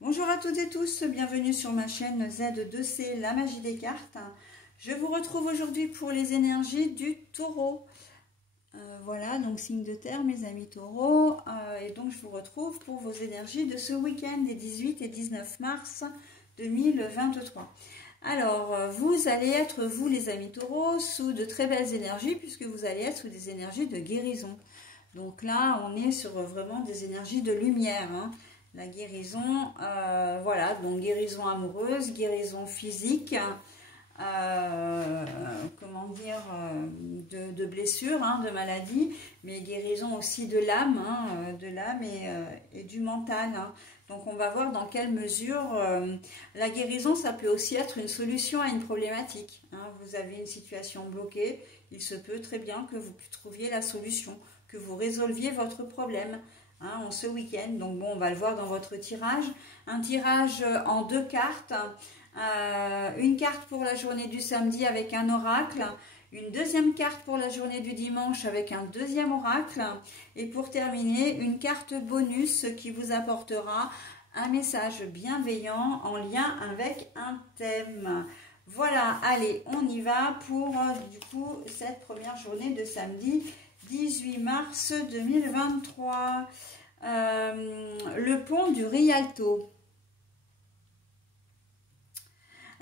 Bonjour à toutes et tous, bienvenue sur ma chaîne Z2C, la magie des cartes. Je vous retrouve aujourd'hui pour les énergies du taureau. Voilà, donc signe de terre mes amis taureaux. Et donc je vous retrouve pour vos énergies de ce week-end des 18 et 19 mars 2023. Alors, vous allez être, vous les amis taureaux, sous de très belles énergies puisque vous allez être sous des énergies de guérison. Donc là, on est sur vraiment des énergies de lumière, hein. La guérison, voilà, donc guérison amoureuse, guérison physique, comment dire, de blessures, hein, de maladies, mais guérison aussi de l'âme, hein, et du mental, hein. Donc on va voir dans quelle mesure la guérison, ça peut aussi être une solution à une problématique, hein. Vous avez une situation bloquée, il se peut très bien que vous trouviez la solution, que vous résolviez votre problème. Hein, en ce week-end. Donc bon, on va le voir dans votre tirage. Un tirage en 2 cartes. Une carte pour la journée du samedi avec un oracle. Une deuxième carte pour la journée du dimanche avec un deuxième oracle. Et pour terminer, une carte bonus qui vous apportera un message bienveillant en lien avec un thème. Voilà, allez, on y va pour du coup cette première journée de samedi 18 mars 2023. Le pont du Rialto.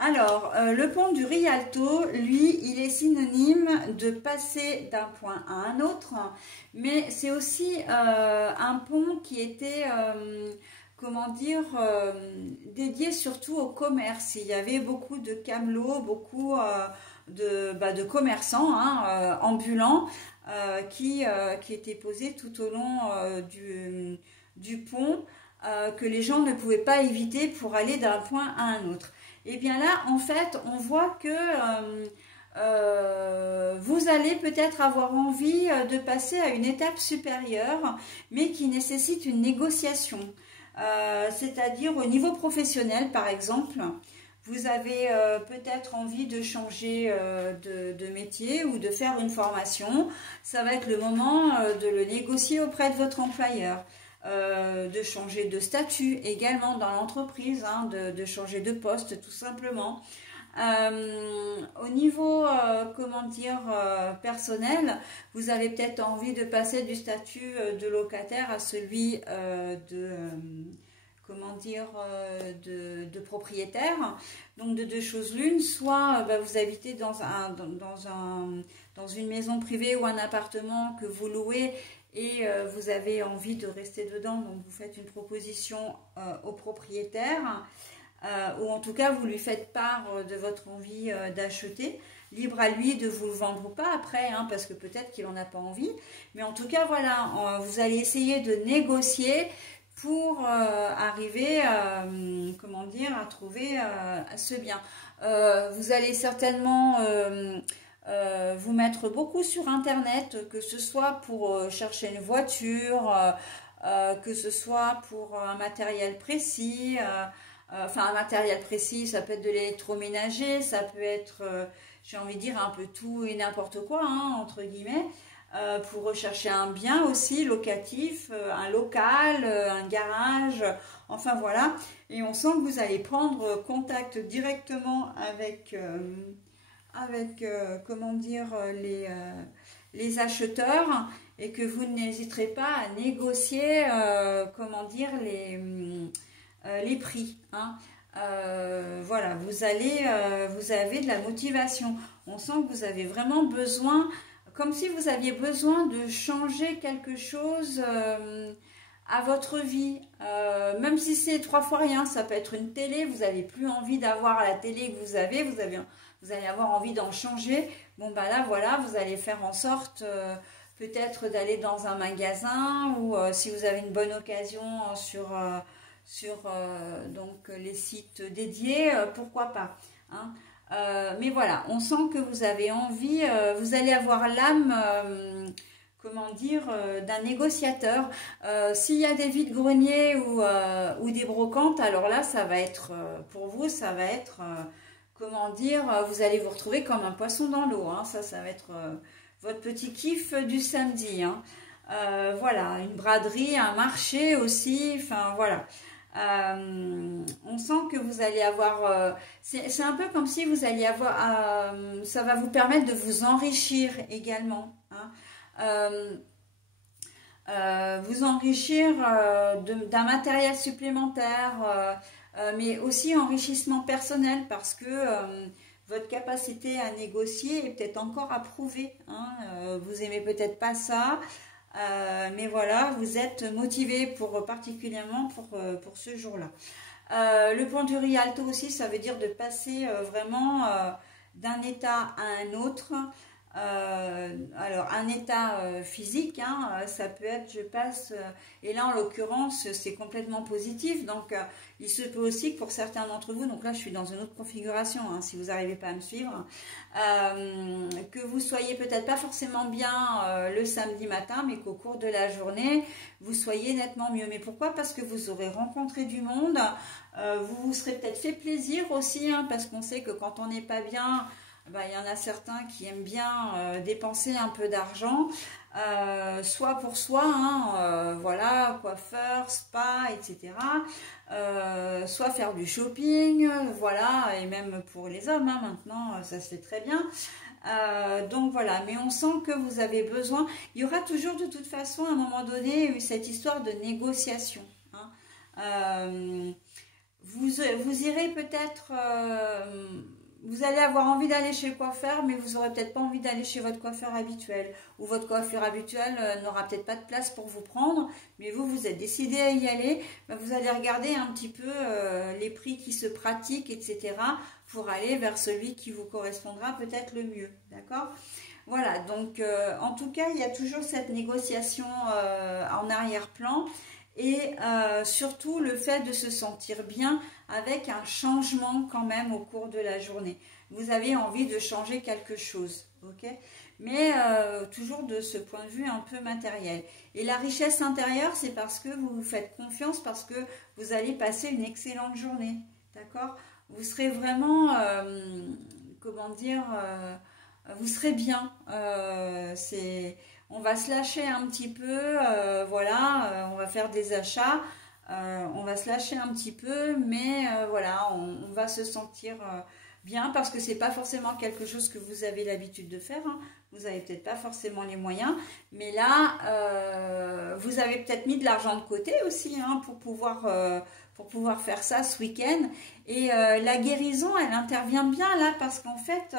Alors, le pont du Rialto, lui, il est synonyme de passer d'un point à un autre, mais c'est aussi un pont qui était, comment dire, dédié surtout au commerce. Il y avait beaucoup de camelots, beaucoup de commerçants, hein, ambulants, qui étaient posés tout au long du pont, que les gens ne pouvaient pas éviter pour aller d'un point à un autre. Et bien là, en fait, on voit que vous allez peut-être avoir envie de passer à une étape supérieure, mais qui nécessite une négociation. C'est-à-dire au niveau professionnel, par exemple, vous avez peut-être envie de changer de métier ou de faire une formation. Ça va être le moment de le négocier auprès de votre employeur. De changer de statut également dans l'entreprise, hein, de changer de poste tout simplement. Au niveau, comment dire, personnel, vous avez peut-être envie de passer du statut de locataire à celui comment dire, de propriétaire. Donc de deux choses l'une, soit vous habitez dans une maison privée ou un appartement que vous louez et vous avez envie de rester dedans, donc vous faites une proposition au propriétaire, ou en tout cas vous lui faites part de votre envie d'acheter. Libre à lui de vous le vendre ou pas après, hein, parce que peut-être qu'il n'en a pas envie. Mais en tout cas, voilà, vous allez essayer de négocier pour arriver, comment dire, à trouver ce bien. Vous allez certainement vous mettre beaucoup sur Internet, que ce soit pour chercher une voiture, que ce soit pour un matériel précis. Enfin, un matériel précis, ça peut être de l'électroménager, ça peut être, j'ai envie de dire, un peu tout et n'importe quoi, hein, entre guillemets. Pour rechercher un bien aussi locatif, un local, un garage, enfin voilà. Et on sent que vous allez prendre contact directement avec, comment dire, les acheteurs et que vous n'hésiterez pas à négocier, comment dire, les prix, hein. Voilà, vous avez de la motivation. On sent que vous avez vraiment besoin, comme si vous aviez besoin de changer quelque chose à votre vie, même si c'est 3 fois rien. Ça peut être une télé, vous n'avez plus envie d'avoir la télé que vous allez avoir envie d'en changer. Bon bah là voilà, vous allez faire en sorte peut-être d'aller dans un magasin, ou si vous avez une bonne occasion sur donc les sites dédiés, pourquoi pas, hein. Mais voilà, on sent que vous avez envie, vous allez avoir l'âme, comment dire, d'un négociateur. S'il y a des vides-greniers ou des brocantes, alors là, ça va être, pour vous, ça va être, comment dire, vous allez vous retrouver comme un poisson dans l'eau, hein. Ça va être votre petit kiff du samedi, hein. Voilà, une braderie, un marché aussi, enfin voilà. On sent que vous allez avoir, c'est un peu comme si vous alliez avoir, ça va vous permettre de vous enrichir également, hein. Vous enrichir d'un matériel supplémentaire, mais aussi enrichissement personnel parce que votre capacité à négocier est peut-être encore à prouver, hein. Vous aimez peut-être pas ça, mais voilà, vous êtes motivé particulièrement pour ce jour-là. Le point du Rialto aussi, ça veut dire de passer vraiment d'un état à un autre. Alors un état physique, hein, ça peut être je passe, et là en l'occurrence c'est complètement positif, donc il se peut aussi que pour certains d'entre vous, donc là je suis dans une autre configuration, hein, si vous n'arrivez pas à me suivre, que vous soyez peut-être pas forcément bien le samedi matin, mais qu'au cours de la journée vous soyez nettement mieux. Mais pourquoi? Parce que vous aurez rencontré du monde, vous vous serez peut-être fait plaisir aussi, hein, parce qu'on sait que quand on n'est pas bien, ben, il y en a certains qui aiment bien dépenser un peu d'argent, soit pour soi, hein, voilà, coiffeur, spa, etc. Soit faire du shopping, voilà, et même pour les hommes, hein, maintenant, ça se fait très bien. Donc voilà, mais on sent que vous avez besoin, il y aura toujours de toute façon à un moment donné cette histoire de négociation, hein. Vous irez peut-être... vous allez avoir envie d'aller chez le coiffeur, mais vous n'aurez peut-être pas envie d'aller chez votre coiffeur habituel. Ou votre coiffeur habituel n'aura peut-être pas de place pour vous prendre, mais vous êtes décidé à y aller. Ben vous allez regarder un petit peu les prix qui se pratiquent, etc. pour aller vers celui qui vous correspondra peut-être le mieux. D'accord ? Voilà, donc en tout cas, il y a toujours cette négociation en arrière-plan. Et surtout le fait de se sentir bien avec un changement quand même au cours de la journée. Vous avez envie de changer quelque chose, ok? Mais toujours de ce point de vue un peu matériel. Et la richesse intérieure, c'est parce que vous vous faites confiance, parce que vous allez passer une excellente journée, d'accord? Vous serez vraiment, comment dire, vous serez bien, on va se lâcher un petit peu, voilà, on va faire des achats, on va se lâcher un petit peu, mais voilà, on va se sentir bien parce que c'est pas forcément quelque chose que vous avez l'habitude de faire, hein. Vous n'avez peut-être pas forcément les moyens, mais là, vous avez peut-être mis de l'argent de côté aussi, hein, pour pouvoir faire ça ce week-end. Et la guérison, elle intervient bien là parce qu'en fait,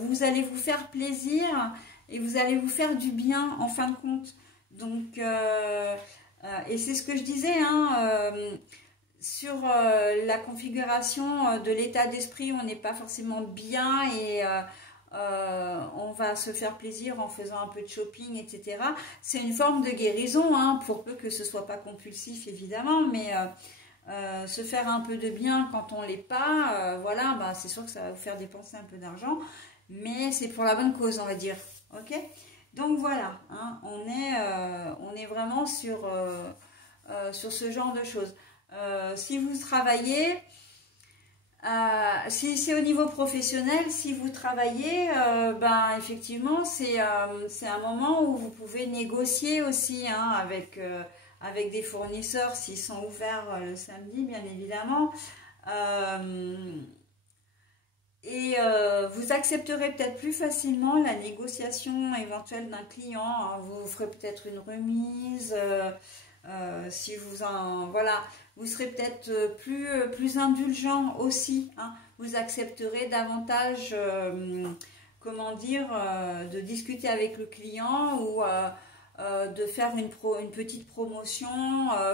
vous allez vous faire plaisir et vous allez vous faire du bien en fin de compte. Donc, et c'est ce que je disais, hein, sur la configuration de l'état d'esprit, on n'est pas forcément bien et on va se faire plaisir en faisant un peu de shopping, etc. C'est une forme de guérison, hein, pour peu que ce soit pas compulsif évidemment, mais se faire un peu de bien quand on l'est pas, voilà, bah, c'est sûr que ça va vous faire dépenser un peu d'argent, mais c'est pour la bonne cause, on va dire. Ok, donc voilà, hein, on est vraiment sur ce genre de choses. Si vous travaillez, si c'est au niveau professionnel, si vous travaillez, ben effectivement c'est un moment où vous pouvez négocier aussi, hein, avec des fournisseurs s'ils sont ouverts le samedi, bien évidemment. Et vous accepterez peut-être plus facilement la négociation éventuelle d'un client, hein. Vous ferez peut-être une remise, si vous en... Voilà, vous serez peut-être plus indulgent aussi, hein. Vous accepterez davantage, comment dire, de discuter avec le client ou de faire une petite promotion,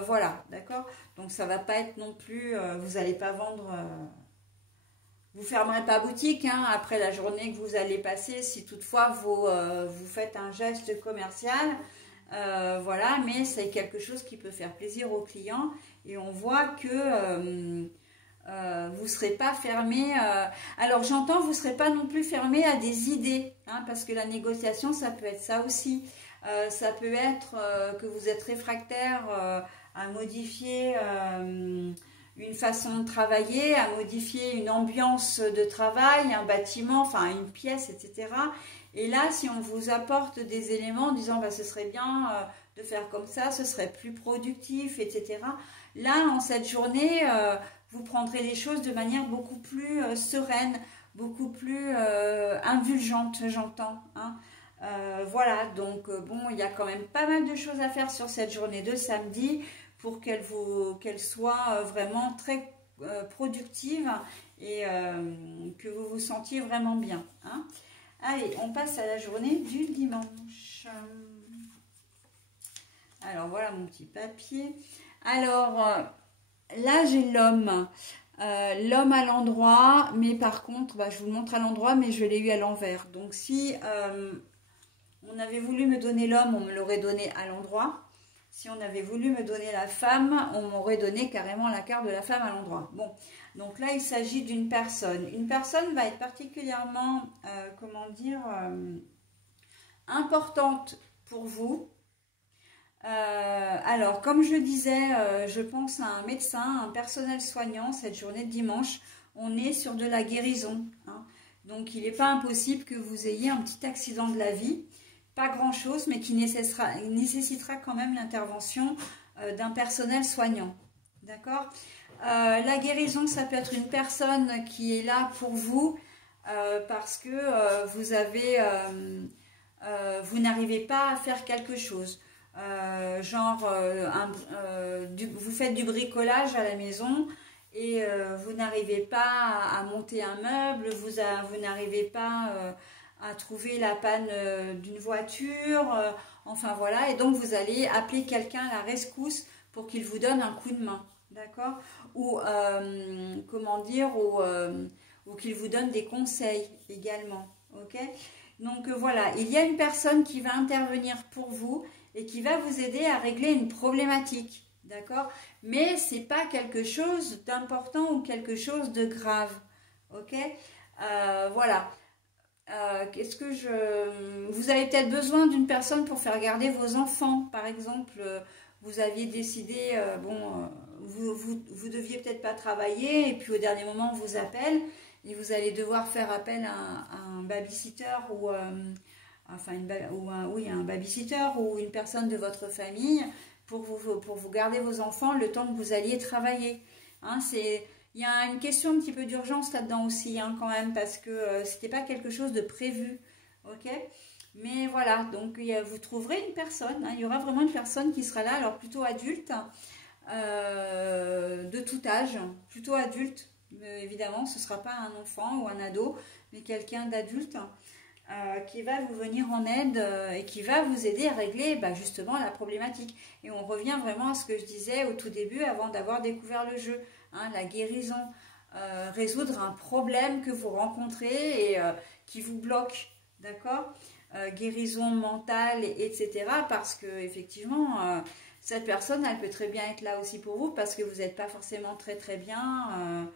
voilà, d'accord? Donc ça va pas être non plus, vous n'allez pas vendre... vous ne fermerez pas boutique, hein, après la journée que vous allez passer, si toutefois vous faites un geste commercial, voilà, mais c'est quelque chose qui peut faire plaisir aux clients et on voit que vous ne serez pas fermé. Alors j'entends, vous ne serez pas non plus fermé à des idées, hein, parce que la négociation, ça peut être ça aussi. Ça peut être que vous êtes réfractaire à modifier... une façon de travailler, à modifier une ambiance de travail, un bâtiment, enfin une pièce, etc. Et là, si on vous apporte des éléments en disant bah, ce serait bien de faire comme ça, ce serait plus productif, etc. Là, en cette journée, vous prendrez les choses de manière beaucoup plus sereine, beaucoup plus indulgente, j'entends. Hein. Voilà, donc bon, il y a quand même pas mal de choses à faire sur cette journée de samedi pour qu'elle soit vraiment très productive et que vous vous sentiez vraiment bien. Hein. Allez, on passe à la journée du dimanche. Alors, voilà mon petit papier. Alors, là, j'ai l'homme. L'homme à l'endroit, mais par contre, je vous le montre à l'endroit, mais je l'ai eu à l'envers. Donc, si on avait voulu me donner l'homme, on me l'aurait donné à l'endroit. Si on avait voulu me donner la femme, on m'aurait donné carrément la carte de la femme à l'endroit. Bon, donc là, il s'agit d'une personne. Une personne va être particulièrement, comment dire, importante pour vous. Alors, comme je le disais, je pense à un médecin, un personnel soignant, cette journée de dimanche, on est sur de la guérison. Hein. Donc, il n'est pas impossible que vous ayez un petit accident de la vie, pas grand-chose, mais qui nécessitera quand même l'intervention d'un personnel soignant. D'accord ? La guérison, ça peut être une personne qui est là pour vous parce que vous n'arrivez pas à faire quelque chose. Vous faites du bricolage à la maison et vous n'arrivez pas à monter un meuble, vous n'arrivez pas à trouver la panne d'une voiture, enfin voilà, et donc vous allez appeler quelqu'un à la rescousse pour qu'il vous donne un coup de main, d'accord, ou comment dire, ou qu'il vous donne des conseils également, ok. Donc voilà, il y a une personne qui va intervenir pour vous et qui va vous aider à régler une problématique, d'accord? Mais ce n'est pas quelque chose d'important ou quelque chose de grave, ok? Voilà. Vous avez peut-être besoin d'une personne pour faire garder vos enfants, par exemple. Vous aviez décidé, vous deviez peut-être pas travailler et puis au dernier moment on vous appelle et vous allez devoir faire appel à un babysitter ou un babysitter ou une personne de votre famille pour vous garder vos enfants le temps que vous alliez travailler. Hein, il y a une question un petit peu d'urgence là-dedans aussi, hein, quand même, parce que c'était pas quelque chose de prévu, ok? Mais voilà, donc vous trouverez une personne, hein, il y aura vraiment une personne qui sera là, alors plutôt adulte, de tout âge, plutôt adulte, évidemment, ce ne sera pas un enfant ou un ado, mais quelqu'un d'adulte, qui va vous venir en aide et qui va vous aider à régler justement la problématique. Et on revient vraiment à ce que je disais au tout début avant d'avoir découvert le jeu, hein, la guérison, résoudre un problème que vous rencontrez et qui vous bloque, d'accord, guérison mentale, etc. Parce que effectivement, cette personne, elle peut très bien être là aussi pour vous parce que vous n'êtes pas forcément très très bien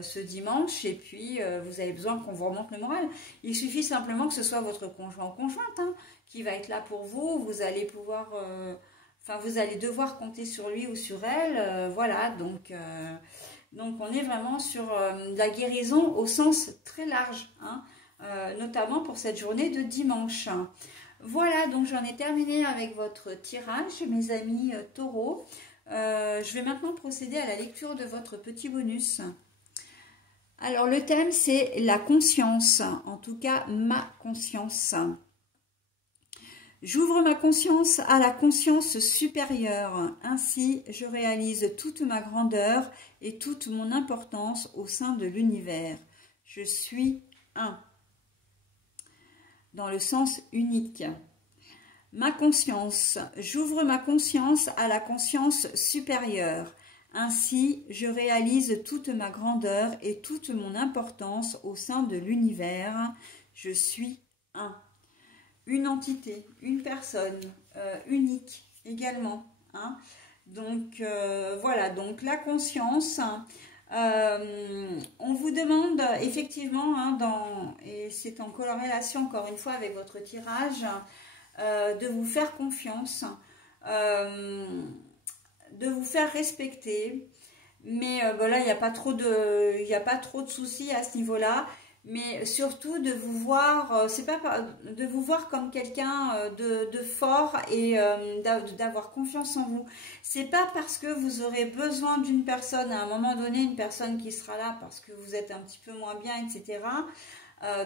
ce dimanche et puis vous avez besoin qu'on vous remonte le moral. Il suffit simplement que ce soit votre conjoint ou conjointe, hein, qui va être là pour vous. Vous allez pouvoir, vous allez devoir compter sur lui ou sur elle. Voilà, donc on est vraiment sur la guérison au sens très large, hein, notamment pour cette journée de dimanche. Voilà, donc j'en ai terminé avec votre tirage, mes amis taureaux. Je vais maintenant procéder à la lecture de votre petit bonus. Alors, le thème, c'est la conscience, en tout cas, ma conscience. J'ouvre ma conscience à la conscience supérieure. Ainsi, je réalise toute ma grandeur et toute mon importance au sein de l'univers. Je suis un, dans le sens unique. Ma conscience. J'ouvre ma conscience à la conscience supérieure. Ainsi, je réalise toute ma grandeur et toute mon importance au sein de l'univers. Je suis un. Une entité, une personne, unique également. Hein. Donc, voilà, donc la conscience. On vous demande effectivement, hein, et c'est en corrélation encore une fois avec votre tirage, de vous faire confiance. De vous faire respecter, mais voilà, il n'y a pas trop de soucis à ce niveau-là, mais surtout de vous voir, c'est pas de vous voir comme quelqu'un de fort et d'avoir confiance en vous. C'est pas parce que vous aurez besoin d'une personne à un moment donné, une personne qui sera là parce que vous êtes un petit peu moins bien, etc.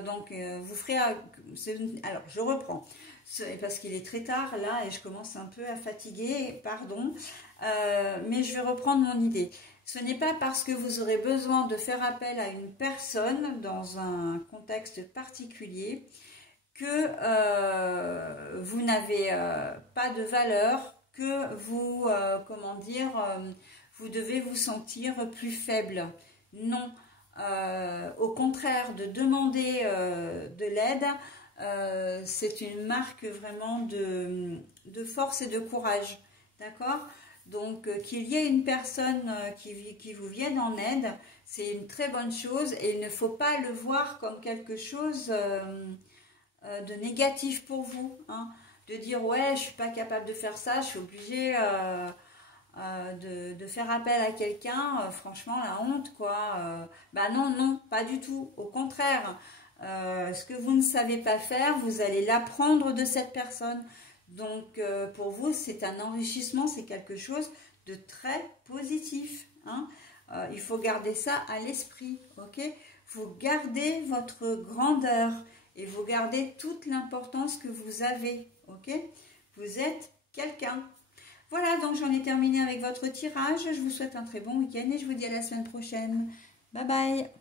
Donc vous ferez, alors je reprends, parce qu'il est très tard là et je commence un peu à fatiguer, pardon, mais je vais reprendre mon idée. Ce n'est pas parce que vous aurez besoin de faire appel à une personne dans un contexte particulier que vous n'avez pas de valeur, que vous, comment dire, vous devez vous sentir plus faible. Non, au contraire, de demander de l'aide, c'est une marque vraiment de force et de courage. D'accord ? Donc, qu'il y ait une personne qui vous vienne en aide, c'est une très bonne chose et il ne faut pas le voir comme quelque chose de négatif pour vous. Hein. De dire, ouais, je ne suis pas capable de faire ça, je suis obligée de faire appel à quelqu'un. Franchement, la honte, quoi. Bah non, non, pas du tout. Au contraire, ce que vous ne savez pas faire, vous allez l'apprendre de cette personne. Donc, pour vous, c'est un enrichissement, c'est quelque chose de très positif. Hein. Il faut garder ça à l'esprit, ok? Vous gardez votre grandeur et vous gardez toute l'importance que vous avez, ok? Vous êtes quelqu'un. Voilà, donc j'en ai terminé avec votre tirage. Je vous souhaite un très bon week-end et je vous dis à la semaine prochaine. Bye bye!